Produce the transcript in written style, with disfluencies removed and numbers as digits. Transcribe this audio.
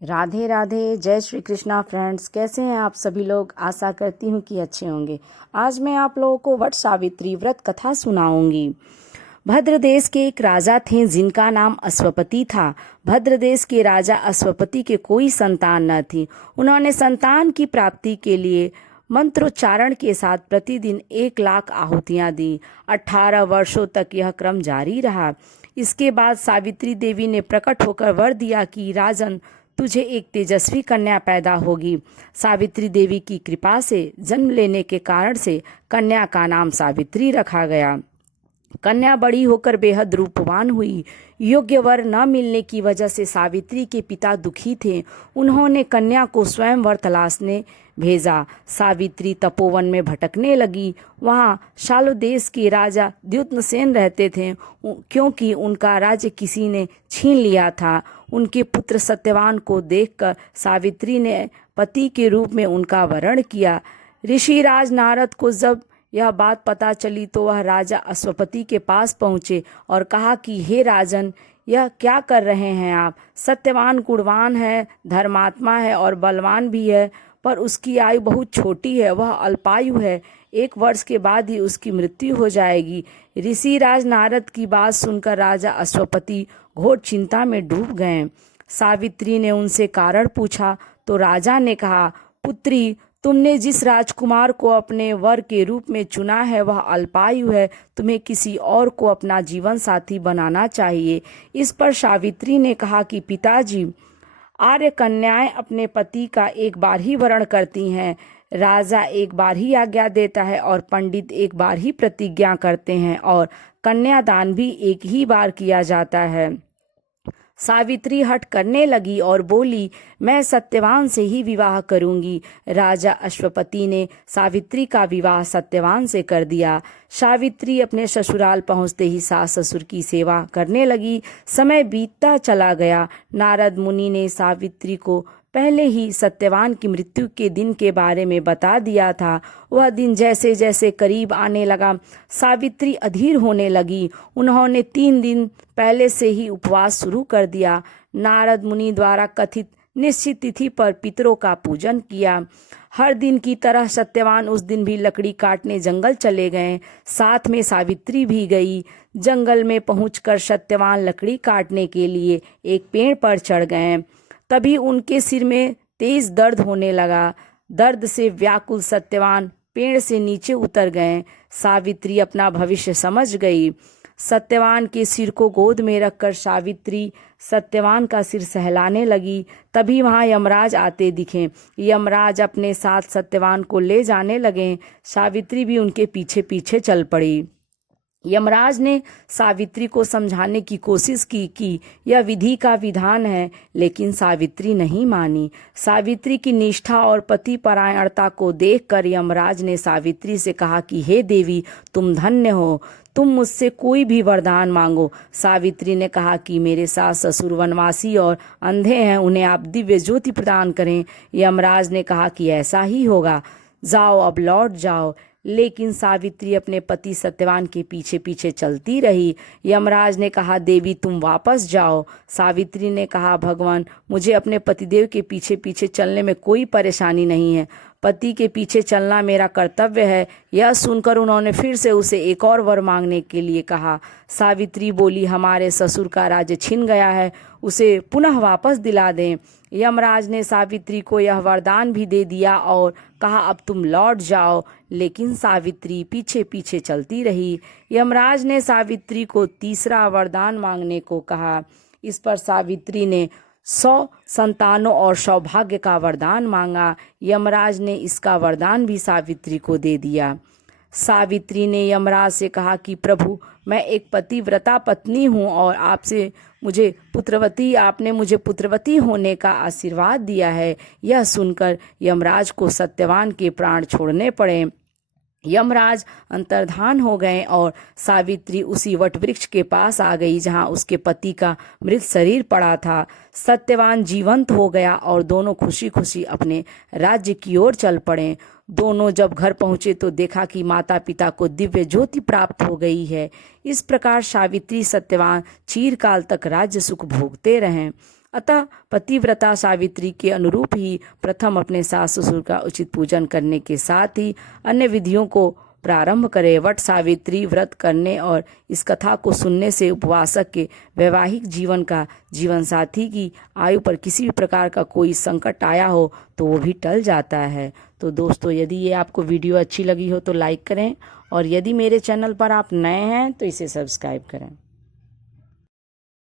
राधे राधे। जय श्री कृष्णा फ्रेंड्स, कैसे हैं आप सभी लोग। आशा करती हूँ कि अच्छे होंगे। आज मैं आप लोगों को वट सावित्री व्रत कथा सुनाऊंगी। भद्र देश के एक राजा थे जिनका नाम अश्वपति था। भद्र देश के राजा अश्वपति के कोई संतान न थी। उन्होंने संतान की प्राप्ति के लिए मंत्रोच्चारण के साथ प्रतिदिन 1,00,000 आहुतियां दी। 18 वर्षों तक यह क्रम जारी रहा। इसके बाद सावित्री देवी ने प्रकट होकर वर दिया कि राजन, तुझे एक तेजस्वी कन्या पैदा होगी। सावित्री देवी की कृपा से जन्म लेने के कारण से कन्या का नाम सावित्री रखा गया। कन्या बड़ी होकर बेहद रूपवान हुई। योग्य वर न मिलने की वजह से सावित्री के पिता दुखी थे। उन्होंने कन्या को स्वयं वर तलाशने भेजा। सावित्री तपोवन में भटकने लगी। वहाँ शालो देश के राजा द्युम्नसेन रहते थे, क्योंकि उनका राज्य किसी ने छीन लिया था। उनके पुत्र सत्यवान को देखकर सावित्री ने पति के रूप में उनका वरण किया। ऋषिराज नारद को जब यह बात पता चली तो वह राजा अश्वपति के पास पहुँचे और कहा कि हे राजन, यह क्या कर रहे हैं आप। सत्यवान गुणवान है, धर्मात्मा है और बलवान भी है, पर उसकी आयु बहुत छोटी है। वह अल्पायु है। 1 वर्ष के बाद ही उसकी मृत्यु हो जाएगी। ऋषिराज नारद की बात सुनकर राजा अश्वपति घोर चिंता में डूब गए। सावित्री ने उनसे कारण पूछा तो राजा ने कहा, पुत्री, तुमने जिस राजकुमार को अपने वर के रूप में चुना है वह अल्पायु है। तुम्हें किसी और को अपना जीवन साथी बनाना चाहिए। इस पर सावित्री ने कहा कि पिताजी, आर्य कन्याएं अपने पति का एक बार ही वरण करती हैं। राजा एक बार ही आज्ञा देता है और पंडित एक बार ही प्रतिज्ञा करते हैं और कन्यादान भी एक ही बार किया जाता है। सावित्री हठ करने लगी और बोली, मैं सत्यवान से ही विवाह करूंगी। राजा अश्वपति ने सावित्री का विवाह सत्यवान से कर दिया। सावित्री अपने ससुराल पहुंचते ही सास ससुर की सेवा करने लगी। समय बीतता चला गया। नारद मुनि ने सावित्री को पहले ही सत्यवान की मृत्यु के दिन के बारे में बता दिया था। वह दिन जैसे जैसे करीब आने लगा, सावित्री अधीर होने लगी। उन्होंने 3 दिन पहले से ही उपवास शुरू कर दिया। नारद मुनि द्वारा कथित निश्चित तिथि पर पितरों का पूजन किया। हर दिन की तरह सत्यवान उस दिन भी लकड़ी काटने जंगल चले गए। साथ में सावित्री भी गई। जंगल में पहुंचकर सत्यवान लकड़ी काटने के लिए एक पेड़ पर चढ़ गए। तभी उनके सिर में तेज दर्द होने लगा। दर्द से व्याकुल सत्यवान पेड़ से नीचे उतर गए। सावित्री अपना भविष्य समझ गई। सत्यवान के सिर को गोद में रखकर सावित्री सत्यवान का सिर सहलाने लगी। तभी वहां यमराज आते दिखे। यमराज अपने साथ सत्यवान को ले जाने लगे। सावित्री भी उनके पीछे पीछे चल पड़ी। यमराज ने सावित्री को समझाने की कोशिश की कि यह विधि का विधान है, लेकिन सावित्री नहीं मानी। सावित्री की निष्ठा और पति परायणता को देखकर यमराज ने सावित्री से कहा कि हे देवी, तुम धन्य हो, तुम मुझसे कोई भी वरदान मांगो। सावित्री ने कहा कि मेरे सास ससुर वनवासी और अंधे हैं, उन्हें आप दिव्य ज्योति प्रदान करें। यमराज ने कहा कि ऐसा ही होगा, जाओ अब लौट जाओ। लेकिन सावित्री अपने पति सत्यवान के पीछे पीछे चलती रही। यमराज ने कहा, देवी तुम वापस जाओ। सावित्री ने कहा, भगवान, मुझे अपने पतिदेव के पीछे पीछे चलने में कोई परेशानी नहीं है। पति के पीछे चलना मेरा कर्तव्य है। यह सुनकर उन्होंने फिर से उसे एक और वर मांगने के लिए कहा। सावित्री बोली, हमारे ससुर का राज्य छिन गया है, उसे पुनः वापस दिला दें। यमराज ने सावित्री को यह वरदान भी दे दिया और कहा, अब तुम लौट जाओ। लेकिन सावित्री पीछे पीछे चलती रही। यमराज ने सावित्री को तीसरा वरदान मांगने को कहा। इस पर सावित्री ने 100 संतानों और सौभाग्य का वरदान मांगा। यमराज ने इसका वरदान भी सावित्री को दे दिया। सावित्री ने यमराज से कहा कि प्रभु, मैं एक पतिव्रता पत्नी हूँ और आपने मुझे पुत्रवती होने का आशीर्वाद दिया है। यह सुनकर यमराज को सत्यवान के प्राण छोड़ने पड़े। यमराज अंतर्धान हो गए और सावित्री उसी वटवृक्ष के पास आ गई जहां उसके पति का मृत शरीर पड़ा था। सत्यवान जीवंत हो गया और दोनों खुशी खुशी अपने राज्य की ओर चल पड़े। दोनों जब घर पहुंचे तो देखा कि माता पिता को दिव्य ज्योति प्राप्त हो गई है। इस प्रकार सावित्री सत्यवान चिरकाल तक राज्य सुख भोगते रहें। अतः पतिव्रता सावित्री के अनुरूप ही प्रथम अपने सास ससुर का उचित पूजन करने के साथ ही अन्य विधियों को प्रारंभ करें। वट सावित्री व्रत करने और इस कथा को सुनने से उपवासक के वैवाहिक जीवन का, जीवन साथी की आयु पर किसी भी प्रकार का कोई संकट आया हो तो वो भी टल जाता है। तो दोस्तों, यदि ये आपको वीडियो अच्छी लगी हो तो लाइक करें, और यदि मेरे चैनल पर आप नए हैं तो इसे सब्सक्राइब करें।